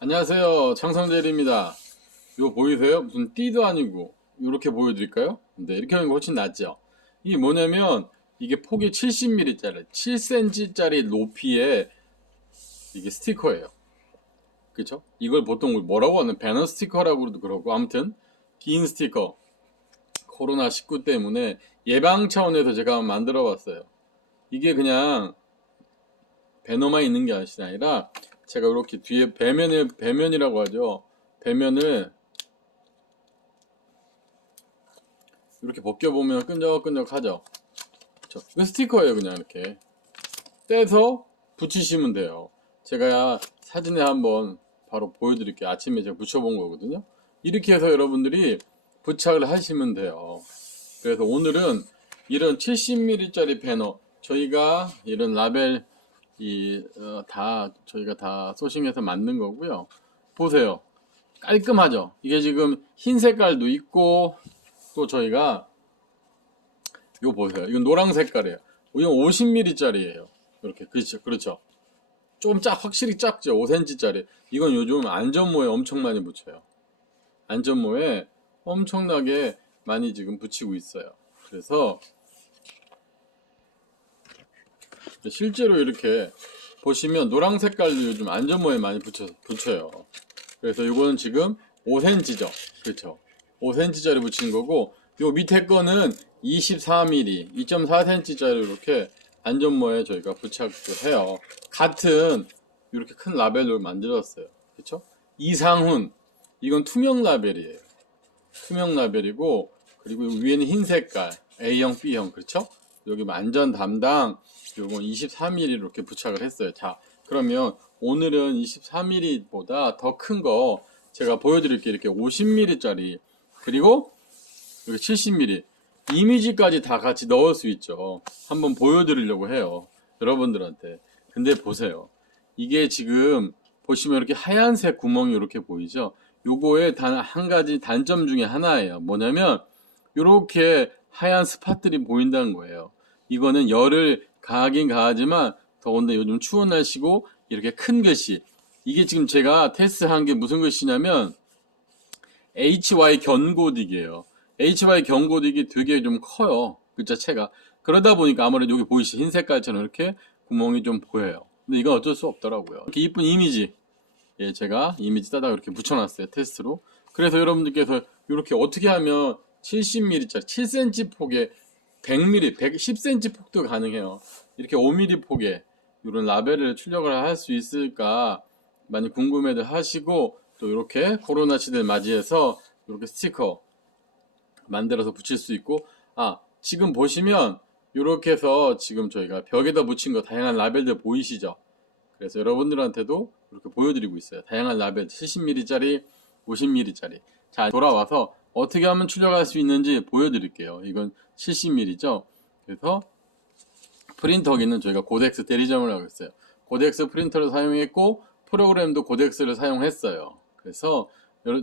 안녕하세요. 창성재일입니다. 이거 보이세요? 무슨 띠도 아니고 이렇게 보여드릴까요? 네, 이렇게 하는 거 훨씬 낫죠. 이게 뭐냐면 이게 폭이 70mm짜리, 7cm짜리 높이의 이게 스티커예요. 그쵸? 이걸 보통 뭐라고 하는 배너 스티커라고도 그러고 아무튼 긴 스티커 코로나 19 때문에 예방 차원에서 제가 만들어 봤어요. 이게 그냥 배너만 있는 게 아니라 제가 이렇게 뒤에 배면을 배면이라고 하죠. 배면을 이렇게 벗겨보면 끈적끈적하죠. 이거 스티커예요, 그냥 이렇게 떼서 붙이시면 돼요. 제가 사진에 한번 바로 보여드릴게요. 아침에 제가 붙여본 거거든요. 이렇게 해서 여러분들이 부착을 하시면 돼요. 그래서 오늘은 이런 70mm짜리 배너 저희가 이런 라벨 이다 저희가 다 소싱해서 만든 거고요. 보세요. 깔끔하죠. 이게 지금 흰 색깔도 있고 또 저희가 이거 보세요. 이건 노랑 색깔이에요. 이건 50mm짜리예요. 이렇게 그렇죠. 그렇죠. 조금 작 확실히 작죠. 5cm짜리. 이건 요즘 안전모에 엄청 많이 붙여요. 안전모에 엄청나게 많이 지금 붙이고 있어요. 그래서 실제로 이렇게 보시면 노랑 색깔도 요즘 안전모에 많이 붙여, 붙여요. 그래서 이거는 지금 5cm죠. 그렇죠. 5cm짜리 붙인 거고 요 밑에 거는 24mm, 2.4cm짜리 이렇게 안전모에 저희가 부착을 해요. 같은 이렇게 큰 라벨로 만들었어요. 그렇죠? 이상훈 이건 투명 라벨이에요. 투명 라벨이고 그리고 위에는 흰 색깔 A형, B형 그렇죠? 여기 안전 담당 요건 23mm 이렇게 부착을 했어요. 자, 그러면 오늘은 23mm보다 더 큰 거 제가 보여드릴게요. 이렇게 50mm짜리 그리고 여기 70mm 이미지까지 다 같이 넣을 수 있죠. 한번 보여드리려고 해요. 여러분들한테. 근데 보세요. 이게 지금 보시면 이렇게 하얀색 구멍이 이렇게 보이죠? 요거의 단 한 가지 단점 중에 하나예요. 뭐냐면 이렇게 하얀 스팟들이 보인다는 거예요. 이거는 열을 가하긴 가하지만 더군다나 요즘 추운 날씨고 이렇게 큰 글씨 이게 지금 제가 테스트한 게 무슨 글씨냐면 HY 견고딕이에요. HY 견고딕이 되게 좀 커요. 글자체가. 그러다 보니까 아무래도 여기 보이시 흰 색깔처럼 이렇게 구멍이 좀 보여요. 근데 이건 어쩔 수 없더라고요. 이렇게 이쁜 이미지. 예, 제가 이미지 따다가 이렇게 붙여놨어요. 테스트로. 그래서 여러분들께서 이렇게 어떻게 하면 70mm짜리 7cm 폭에 100mm, 110cm 폭도 가능해요. 이렇게 5mm 폭에 이런 라벨을 출력을 할 수 있을까 많이 궁금해들 하시고 또 이렇게 코로나 시대를 맞이해서 이렇게 스티커 만들어서 붙일 수 있고 아 지금 보시면 이렇게 해서 지금 저희가 벽에다 붙인 거 다양한 라벨들 보이시죠? 그래서 여러분들한테도 이렇게 보여드리고 있어요. 다양한 라벨 70mm짜리, 50mm짜리. 자 돌아와서 어떻게 하면 출력할 수 있는지 보여드릴게요. 이건 70mm죠. 그래서 프린터기는 저희가 고덱스 대리점을 하고 있어요. 고덱스 프린터를 사용했고 프로그램도 고덱스를 사용했어요. 그래서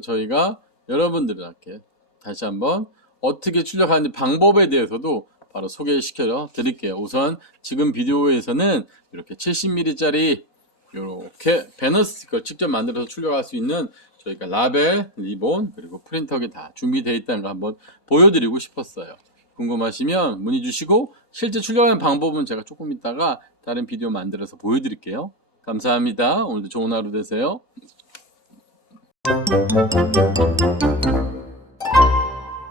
저희가 여러분들께 다시 한번 어떻게 출력하는지 방법에 대해서도 바로 소개시켜 드릴게요. 우선 지금 비디오에서는 이렇게 70mm짜리 이렇게 배너 스티커 직접 만들어서 출력할 수 있는 저희가 라벨, 리본, 그리고 프린터기 다 준비되어 있다는 거 한번 보여드리고 싶었어요. 궁금하시면 문의 주시고 실제 출력하는 방법은 제가 조금 이따가 다른 비디오 만들어서 보여드릴게요. 감사합니다. 오늘도 좋은 하루 되세요.